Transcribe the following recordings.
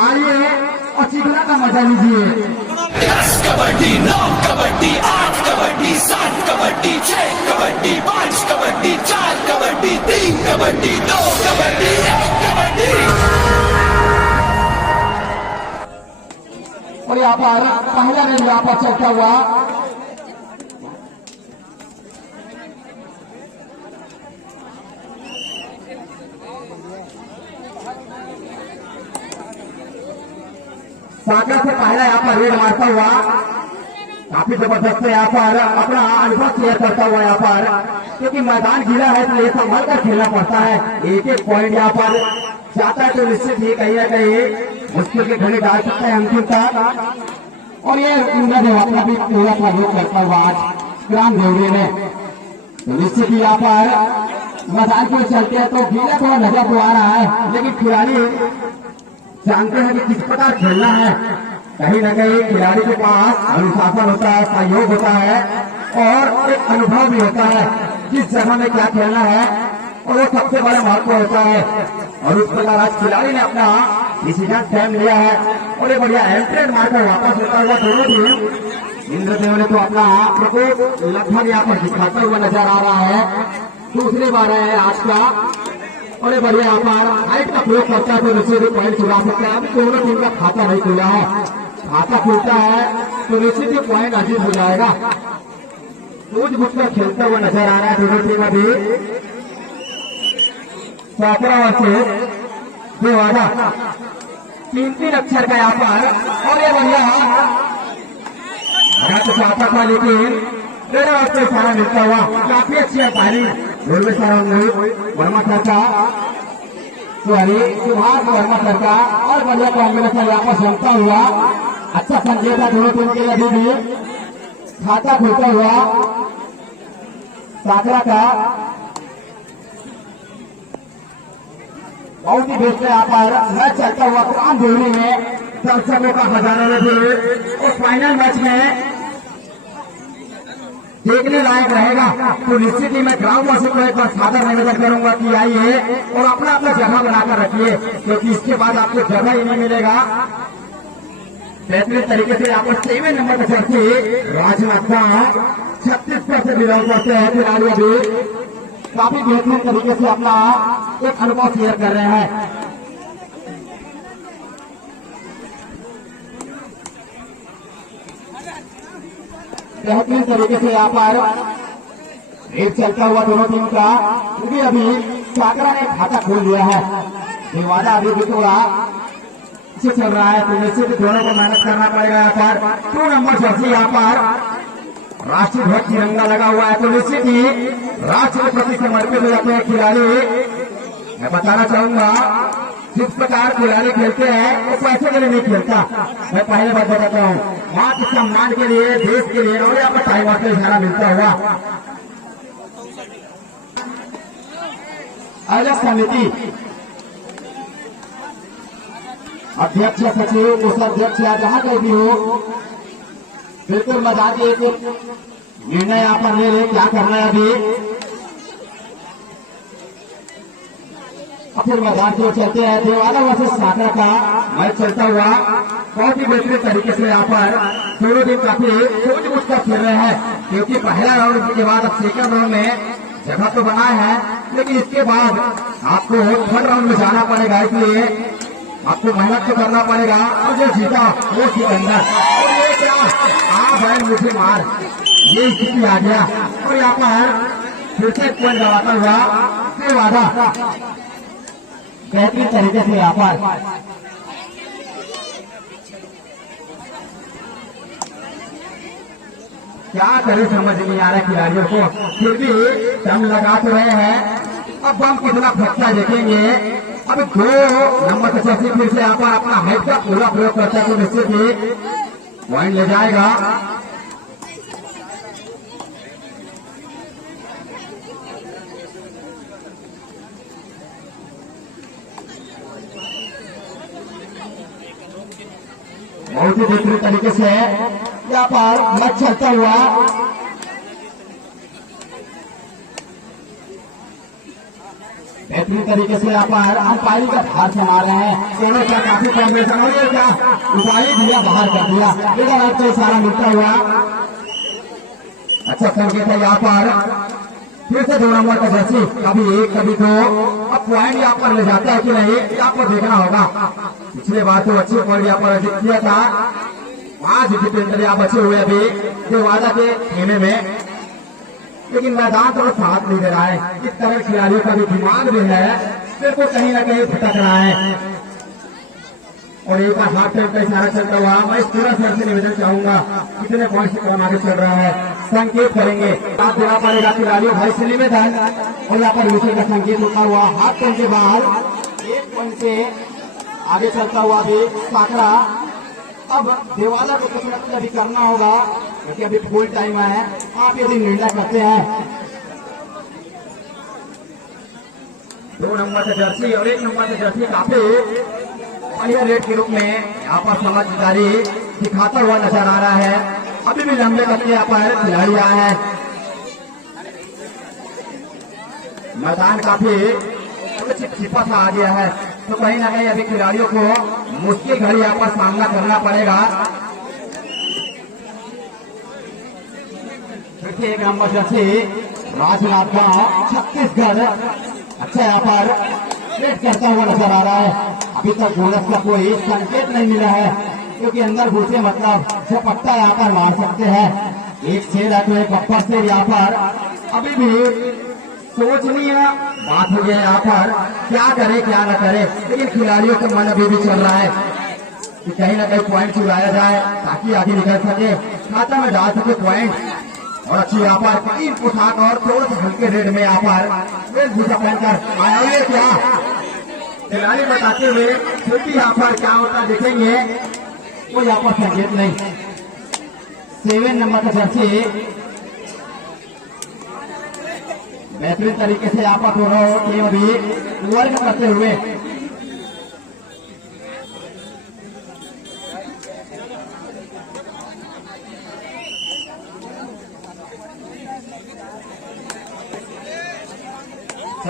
आइए और सीखने का मजा लीजिए। 10 कबड्डी 9 कबड्डी 8 कबड्डी 7 कबड्डी 6 कबड्डी 5 कबड्डी 4 कबड्डी 3 कबड्डी 2 कबड्डी 1 कबड्डी। और यहाँ पर पहला रेंज यहाँ पर चलता हुआ सागर से पहला यहाँ पर रेड मारता हुआ काफी जबरदस्त है। यहाँ पर अपना अनुभव शेयर करता हुआ यहाँ पर, क्योंकि मैदान गीला है तो ये संभल कर खेलना पड़ता है। एक एक पॉइंट यहाँ पर जाता है तो निश्चित ही कहीं ना कहीं मुश्किल के घड़ी डाल सकता है अंतिम तक। और ये उन्होंने अपना भी पूरा सहयोग करता हुआ आज ग्राम देवरी ने, तो निश्चित ही यहाँ पर मैदान पर चलते हैं तो गीला थोड़ा नजर तो आ रहा है, लेकिन खिलाड़ी जानते हैं कि किस प्रकार खेलना है। कहीं न कहीं खिलाड़ी के पास अनुशासन होता है, सहयोग होता है और एक अनुभव भी होता है किस जगह में क्या खेलना है, और वो सबसे बड़ा महत्व होता है। और उस प्रकार आज खिलाड़ी ने अपना डिसीजन टाइम लिया है और एक बढ़िया एंट्रेड मारकर वापस लेता हुआ दोनों टीम। इंद्रदेव ने तो अपना प्रकोप लगभग यहाँ पर दिखाता हुआ नजर आ रहा है। दूसरी बार है आज का, और ये बढ़िया यहाँ पर हाइट का प्रयोग करता है तो निश्चित ही पॉइंट चुरा सकता है। अभी दोनों टीम का खाता नहीं खुला है, खाता खुलता है तो निश्चित ही पॉइंट अजीब हो जाएगा। सूझबूझ कर खेलता हुआ नजर आ रहा है दोनों टीम। अभी 17 वर्ष देवादा 3-3 अक्षर का यहाँ पर, और ये बढ़िया चाहता था लेकिन तेरे वास्ते सारा मिलता हुआ काफी अच्छी है पारी रेलवे वर्मा सर का, सुभाष वर्मा सर का, और बढ़िया कॉम्बिनेशन यहाँ पर जमता हुआ अच्छा संकेत था दोनों टीम के लिए। अभी भी खाता खुलता हुआ सागरा का बहुत ही बेस्ट है यहाँ पर मैच चलता हुआ ग्राम देवरी में दर्शकों का खजाना में भी, और फाइनल मैच में देखने लायक रहेगा। तो निश्चित ही मैं ग्राउंड वासी को एक बार सादर निवेदन करूंगा कि आइए और अपना अपना जगह बनाकर रखिए, क्योंकि इसके बाद आपको जगह ही नहीं मिलेगा। बेहतरीन तरीके से यहाँ पर 7 नंबर पर चलती राजनाथ 36 से बिलोंग करते हैं खिलाड़ी। अभी काफी बेहतरीन तरीके से अपना एक अनुभव शेयर कर रहे हैं। बेहतरीन तरीके से यहाँ पर एक चलता हुआ दोनों टीम का, क्योंकि अभी सागरा ने खाता खोल दिया है। देवादा अभी भी थोड़ा पीछे चल रहा है, तो निश्चित दोनों को मेहनत करना पड़ेगा। यहाँ पर 2 नंबर जर्सी यहाँ पर राष्ट्रीय ध्वज तिरंगा लगा हुआ है, तो निश्चित ही राष्ट्र के प्रति समर्पित हो जाते हैं खिलाड़ी। मैं बताना चाहूंगा जिस प्रकार खिलाड़ी खेलते हैं वो पैसे के लिए नहीं खेलता। मैं पहले बात बताता हूँ, मात्र सम्मान के लिए, देश के लिए, और यहाँ पर टाइमर से इशारा मिलता हुआ अलग समिति अध्यक्ष, सचिव, कोषाध्यक्ष या जहां कहीं भी हो, बिल्कुल मजा के एक निर्णय यहाँ पर ले क्या करना है। अभी फिर मैदान की ओर चलते हैं। देवाला वर्सेस सागरा का मैच चलता हुआ बहुत ही बेहतरीन तरीके से यहाँ पर दोनों टीम काफी सोच-बूझ कर खेल रहे हैं, क्योंकि पहला राउंड के बाद अब सेकंड राउंड में जगह तो बनाए हैं, लेकिन इसके बाद आपको थर्ड राउंड में जाना पड़ेगा। इसलिए आपको मेहनत तो करना पड़ेगा, और जो जीता वो सिकंदर, और ये क्या आप है मुझे मार, ये स्थिति आ गया। और यहाँ पर फिर से पॉइंट गवाता हुआ देवादा बेहतरीन तरीके से यहाँ पर क्या करे समझ नहीं आ रहा खिलाड़ियों को, फिर भी दम लगा तो रहे हैं। अब हम कितना फटका देखेंगे। अब 2 नंबर से चौथी फिर से यहाँ पर अपना हेड का पूरा प्रयोग करता है, तो निश्चित ही पॉइंट ले जाएगा। बहुत ही बेहतरीन तरीके से यहाँ पर मैच चलता हुआ बेहतरीन तरीके से यहाँ पर अंपायरिंग का धार से मार रहे हैं। दोनों क्या काफी कॉम्बिनेशन और ये क्या उपाय दिया, बाहर कर दिया, लेकिन आपको इशारा मिलता हुआ अच्छा संकेत है। यहाँ पर फिर से 2 नंबर का जर्सी, कभी 1 कभी 2, अब पॉइंट यहाँ पर ले जाता है कि नहीं ये आपको देखना होगा। पिछले बार तो अच्छे पॉइंट यहाँ पर अर्जित किया था, 5 विकेट यहाँ बचे हुए अभी देवादा के खेमे में, लेकिन मैदान तो साथ नहीं दे रहा है। इस तरह खिलाड़ियों का भी दिमाग भी है, फिर को कहीं ना कहीं भटक रहा है। और एक हाथ टाइम का इशारा चलता हुआ मैं इस पूरा शहर से निवेदन चाहूंगा, कितने पॉइंट से कौन आगे चल रहा है संकेत करेंगे, साथ देना पड़ेगा खिलाड़ियों भाई से निवेदन। और यहाँ पर विषय का संकेत होता हुआ हाथ टाइम के बाद 1 पॉइंट से आगे चलता हुआ भी साकरा। अब देवाला को कुछ ना कुछ अभी करना होगा, क्योंकि अभी फुल टाइम है। आप यदि निर्णय करते हैं 2 नंबर से जर्सी और 1 नंबर से जर्सी काफी बढ़िया रेट के रूप में यहाँ पर समझदारी दिखाता हुआ नजर आ रहा है। अभी भी लंबे कदम यहाँ पर खिलाड़ी आए हैं। मैदान काफी चिपचिपा सा आ गया है, तो कहीं ना कहीं अभी खिलाड़ियों को मुश्किल घड़ी यहाँ पर सामना करना पड़ेगा। फिर से 1 नंबर जर्सी राजनाथ गांव छत्तीसगढ़ अच्छा यहाँ पर वेट करता हुआ नजर आ रहा है। अभी तक बोनस का कोई संकेत नहीं मिला है, क्योंकि अंदर घुसे मतलब झपट्टा यहाँ पर मार सकते हैं। एक शेर है तो एक बब्बर शेर यहाँ पर अभी भी सोचनीय बात हो गया। यहाँ पर क्या करे क्या न करे, लेकिन खिलाड़ियों का मन अभी भी चल रहा है कि कहीं ना कहीं पॉइंट चुराया जाए ताकि आगे निकल सके, खाता में डाल सके पॉइंट। और अच्छी यहाँ पर 3 पोशाक और थोड़े से हल्के रेट में यहाँ पर वेशभूषा पहनकर आया हुए क्या खिलाड़ी बताते हुए, क्योंकि यहाँ पर क्या होता देखेंगे वो यहाँ पर संकेत नहीं। 7 नंबर का जर्सी बेहतरीन तरीके से यहाँ पर दोनों टीम अभी वर्क करते हुए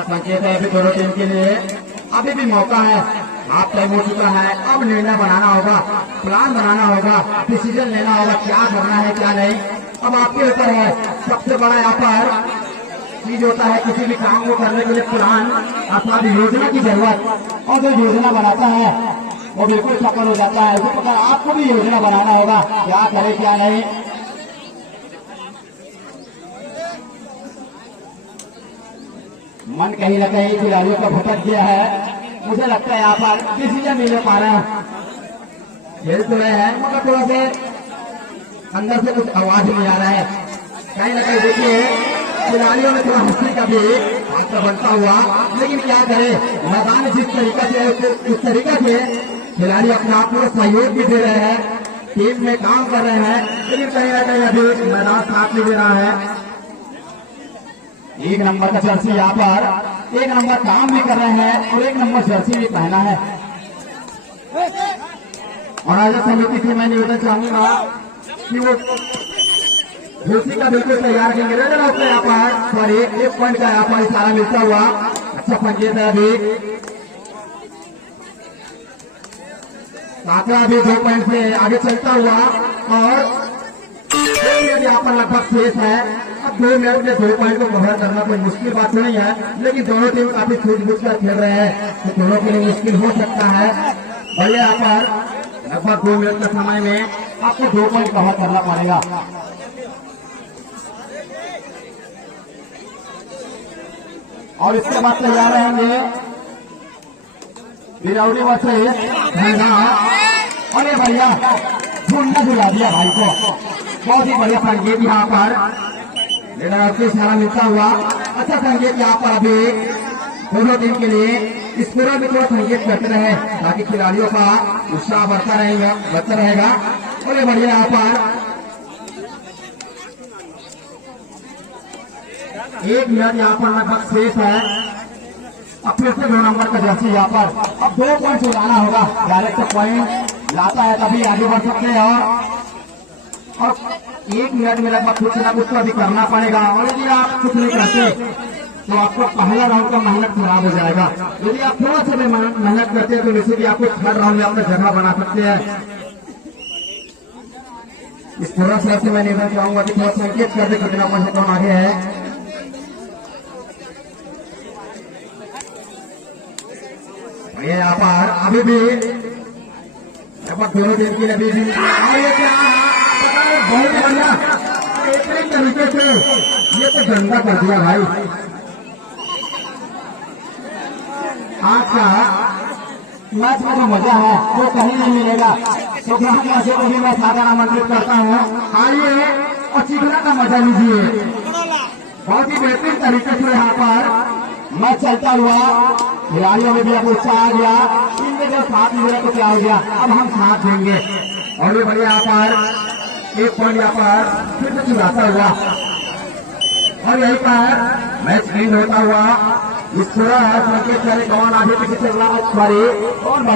संकेत है अभी दोनों टीम के लिए। अभी भी मौका है, हाफ टाइम हो चुका है, अब निर्णय बनाना होगा, प्लान बनाना होगा, डिसीजन लेना होगा, क्या करना है क्या नहीं अब आपके ऊपर है। सबसे बड़ा यहाँ पर चीज होता है किसी भी काम को करने के लिए प्लान अर्थात योजना की जरूरत, और जो योजना बनाता है वो बिल्कुल सफल हो जाता है। उसी प्रकार आपको भी योजना बनाना होगा, क्या करे क्या नहीं। मन कहीं ना कहीं खिलाड़ियों का भटक गया है, मुझे लगता है यहाँ पर डिसीजन नहीं ले पा रहे हैं। खेल तो रहे हैं मगर थोड़ा से अंदर से कुछ आवाज नहीं आ रहा है। कहीं ना कहीं देखिए खिलाड़ियों में थोड़ा हंसी का भी हादसा बनता हुआ, लेकिन क्या करे मैदान जिस तरीका से उस तरीका से खिलाड़ी अपने आप को सहयोग भी दे रहे हैं, टीम में काम कर रहे हैं, लेकिन कहीं ना कहीं अभी मैदान साथ नहीं दे रहा है। 1 नंबर का जर्सी यहाँ पर 1 नंबर काम भी कर रहे हैं और 1 नंबर जर्सी भी पहना है। और आयोजक समिति से मैं निवेदन चाहूंगा कि वो धोसी का बिल्कुल तैयार करेंगे। यहाँ पर सॉरी 1 पॉइंट का यहाँ पर इशारा मिलता हुआ अच्छा संकेत है। अभी साकरा भी 2 पॉइंट से आगे चलता हुआ और यहाँ पर लगभग शेष है। अब 2 मिनट में 2 पॉइंट को कवर करना कोई मुश्किल बात नहीं है, लेकिन दोनों टीम काफी सूझबूझ कर खेल रहे हैं, तो दोनों के लिए मुश्किल हो सकता है। और यहाँ पर लगभग 2 मिनट के समय में आपको 2 पॉइंट कवर करना पड़ेगा। और इसके बाद तैयार रहेंगे बिरौली वर्सेस धनहा। और ये भैया झुंडा झुला दिया भाई को, बहुत ही बढ़िया संकेत यहाँ पर इशारा मिलता हुआ अच्छा संकेत यहाँ पर अभी दोनों टीम के लिए इस पूरा भी थोड़ा संकेत करते रहे ताकि खिलाड़ियों का उत्साह बढ़ता रहेगा। और ये बढ़िया यहाँ पर 1 मिनट यहाँ पर लगभग शेष है। अब फिर से 2 नंबर का जर्सी यहाँ पर अब 2 पॉइंट उड़ाना होगा, डायरेक्ट पॉइंट लाता है तभी आगे बढ़ सकते हैं। और 1 मिनट में लगभग कुछ ना कुछ तो अभी करना पड़ेगा, और यदि आप कुछ नहीं करते तो आपका पहला राउंड का मेहनत खराब हो जाएगा। यदि आप थोड़ा सा भी मेहनत करते हैं तो वैसे भी आपको थर्ड राउंड में अपना जगह बना सकते हैं। इस थोड़ा सा से मैं निर्णय चाहूंगा कि थोड़ा संकेत कर दे कितना परसेंट हम आगे है। ये यहाँ पर अभी भी दोनों दिन के लिए अभी भी बहुत बढ़िया एक तरीके से ये तो गंदा कर दिया भाई। आज का मैच में जो मजा है वो कहीं नहीं मिलेगा। तो ग्राहक को भी मैं साधारण आमंत्रित करता हूँ, आइए और चिकना का मजा लीजिए। बहुत ही बेहतरीन तरीके से यहाँ पर मैच चलता हुआ खिलाड़ियों में भी अब उत्साह आ गया। इनके जो साथ मिलेगा तो क्या हो गया, अब हम साथ देंगे। और ये बढ़िया यहाँ पर एक पॉइंट यहाँ पर फिर से चुराता हुआ और यहीं पर मैच एंड होता हुआ इस थोड़ा संकेत करे कौन आगे पीछे चल रहा है।